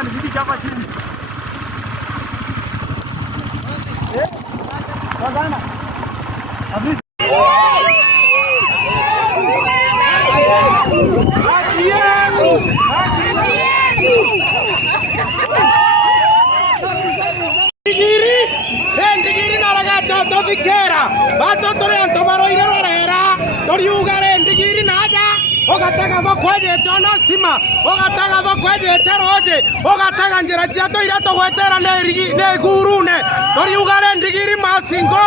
Weka ndigiri hapa chini. Wagana. Abi. Ndigiri naraga toto vikera. Batoto rento maroire rorera. Toriuga ndigiri naja. Ogataga bokwejete ona stima. Ogataga bokwejete roje. Ogataga njira cia toira togwetera ne gurune. Toriuga ndigiri masingo.